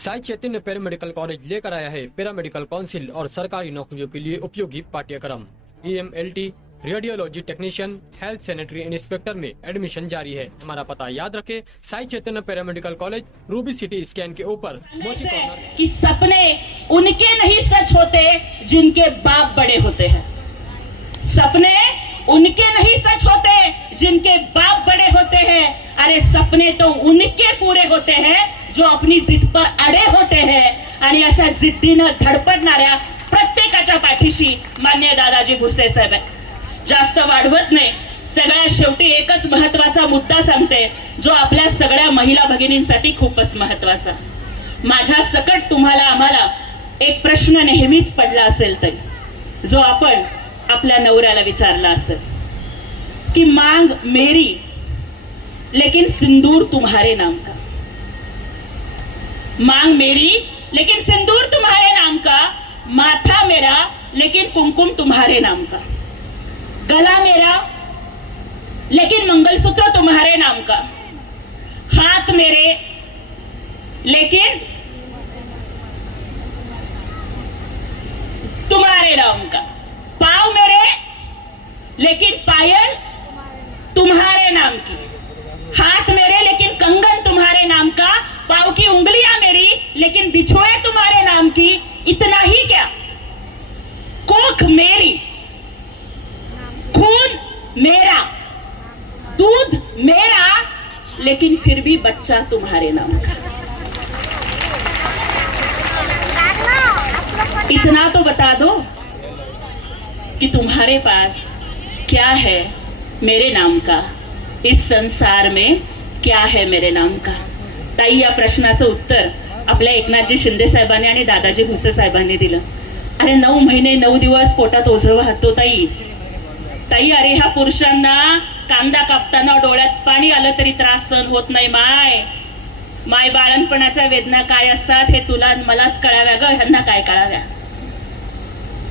Sai Chaitanya paramedical college लेकर आया है पैरामेडिकल काउंसिल और सरकारी नौकरियों के लिए उपयोगी पाठ्यक्रम। EMLT, radiology technician, health sanitary inspector में एडमिशन जारी है। हमारा पता याद रखें, Sai Chaitanya paramedical college, Ruby City scan के ऊपर, मोची कॉर्नर। कि सपने उनके नहीं सच होते जिनके बाप बड़े होते हैं। सपने उनके नहीं सच होते जिनके बाप बड़े होते हैं। अरे सपने तो उनके पूरे होते हैं जो अपनी जिद पर अडे होते हैं। आणि अशा जिद्दीनं धडपडणाऱ्या प्रत्येकाच्या पाठीशी माननीय दादाजी भुसे साहेब आहे। जास्त वाढवत नाही, सगळ्या शेवटी एकच महत्वाचा मुद्दा सांगते जो आपल्या सगळ्या महिला भगिनींसाठी खूपच महत्वाचा। माझ्या सकट तुम्हाला आम्हाला एक प्रश्न नेहमीच पडला असेल तरी जो आपण आपल्या नवऱ्याला विचारला असेल कि मांग मेरी लेकिन सिंदूर तुम्हारे नाम का। मांग मेरी लेकिन सिंदूर तुम्हारे नाम का, माथा मेरा लेकिन कुमकुम तुम्हारे नाम का, गला मेरा लेकिन मंगलसूत्र तुम्हारे नाम का, हाथ मेरे लेकिन तुम्हारे नाम का, पाँव मेरे लेकिन पायल तुम्हारे नाम की, हाथ मेरे लेकिन कंगन तुम्हारे नाम का, पाँव की उंगलियां मेरी लेकिन बिछोए तुम्हारे नाम की। इतना ही क्या, कोख मेरी, खून मेरा, दूध मेरा लेकिन फिर भी बच्चा तुम्हारे नाम का। इतना तो बता दो कि तुम्हारे पास क्या है मेरे नाम का, इस संसार में क्या है मेरे नाम का। ताई, या प्रश्नाचं उत्तर आपल्या एकनाथजी शिंदे साहेबांनी आणि दादाजी भुसे साहेबांनी दिलं। अरे 9 महिने 9 दिवस पोटात ओझं वाहतो ताई। ताई, अरे ह्या पुरुषांना कांदा कापताना डोळ्यात पाणी आलं तरी त्रास सहन होत नाही। माय बाळणपणाच्या वेदना काय असतात हे तुला मलाच कळाव्या ग, ह्यांना काय कळाव्या।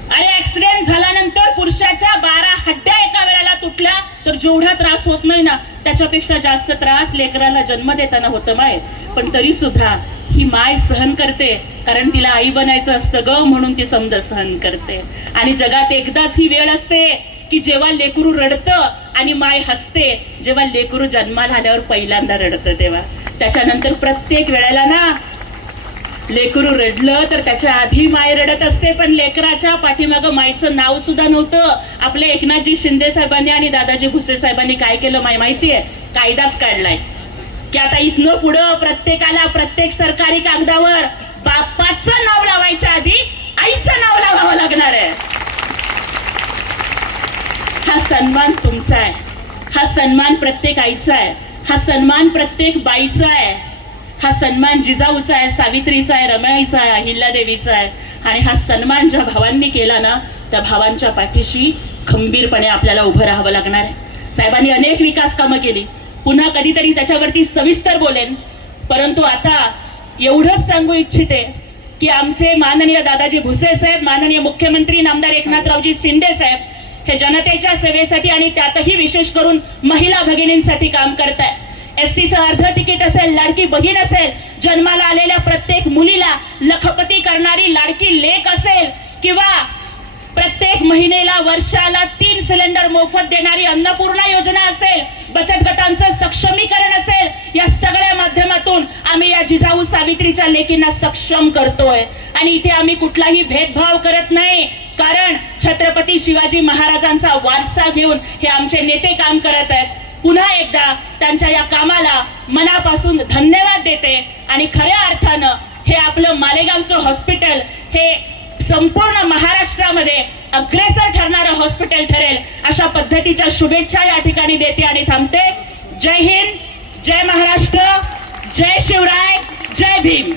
अरे ऍक्सिडेंट झाल्यानंतर पुरुषाच्या 12 हड्ड्या एका वेळेला तुटल्या तर जेवढा त्रास होत नाही ना त्याच्यापेक्षा जास्त त्रास लेकराला जन्म देताना होतं माय। पण तरी सुद्धा ही माय सहन करते कारण तिला आई बनायचं असतं ग, म्हणून ती समज सहन करते। आणि जगात एकदाच ही वेळ असते की जेव्हा लेकरू रडतं आणि माय हसते। जेव्हा लेकरू जन्माला आल्यावर पहिल्यांदा रडतं तेव्हा, त्याच्यानंतर प्रत्येक वेळेला ना लेकरू रडलं तर त्याच्या आधी माय रडत असते। पण लेकराच्या पाठीमागं मायचं नाव सुद्धा नव्हतं। आपले एकनाथजी शिंदे साहेबांनी आणि दादाजी भुसे साहेबांनी काय केलं माहितीये, कायदाच काढलाय की आता इथनं पुढं प्रत्येकाला प्रत्येक सरकारी कागदावर बापाचं नाव लावायच्या आधी आईचं नाव लावावं लागणार आहे। हा सन्मान तुमचा आहे, हा सन्मान प्रत्येक आईचा आहे, हा सन्मान प्रत्येक बाईचा आहे, हा सन्मान जिजाऊचा आहे, सावित्रीचा आहे, रमाईचा आहे, अहिल्यादेवीचा आहे। आणि हा सन्मान ज्या भावांनी केला ना त्या भावांच्या पाठीशी खंबीरपणे आपल्याला उभं राहावं लागणार आहे। साहेबांनी अनेक विकास कामं केली, पुन्हा कधीतरी त्याच्यावरती सविस्तर बोलेन। परंतु आता एवढंच सांगू इच्छिते की आमचे माननीय दादाजी भुसे साहेब, माननीय मुख्यमंत्री नामदार एकनाथरावजी शिंदे साहेब हे जनतेच्या सेवेसाठी आणि त्यातही विशेष करून महिला भगिनींसाठी काम करतायत। एसटीचं अर्ध तिकीट असेल, लाडकी बहीण असेल, जन्माला आलेल्या प्रत्येक मुलीला लखपती करणारी लाडकी लेक असेल किंवा प्रत्येक महिनेला वर्षाला 3 सिलेंडर मोफत देणारी अन्नपूर्णा योजना असेल, बचत गटांचं सक्षमीकरण असेल, या सगळ्या माध्यमातून आम्ही या जिजाऊ सावित्रीच्या लेकींना सक्षम करतोय। आणि इथे आम्ही कुठलाही भेदभाव करत नाही कारण छत्रपती शिवाजी महाराजांचा वारसा घेऊन हे आमचे नेते काम करत आहेत। पुन्हा एकदा त्यांच्या या कामाला मनापासून धन्यवाद देते आणि खऱ्या अर्थानं हे आपलं मालेगावचं हॉस्पिटल हे संपूर्ण महाराष्ट्रामध्ये अग्रेसर ठरणारं हॉस्पिटल ठरेल अशा पद्धतीच्या शुभेच्छा या ठिकाणी देते आणि थांबते। जय हिंद, जय महाराष्ट्र, जय शिवराय, जय भीम।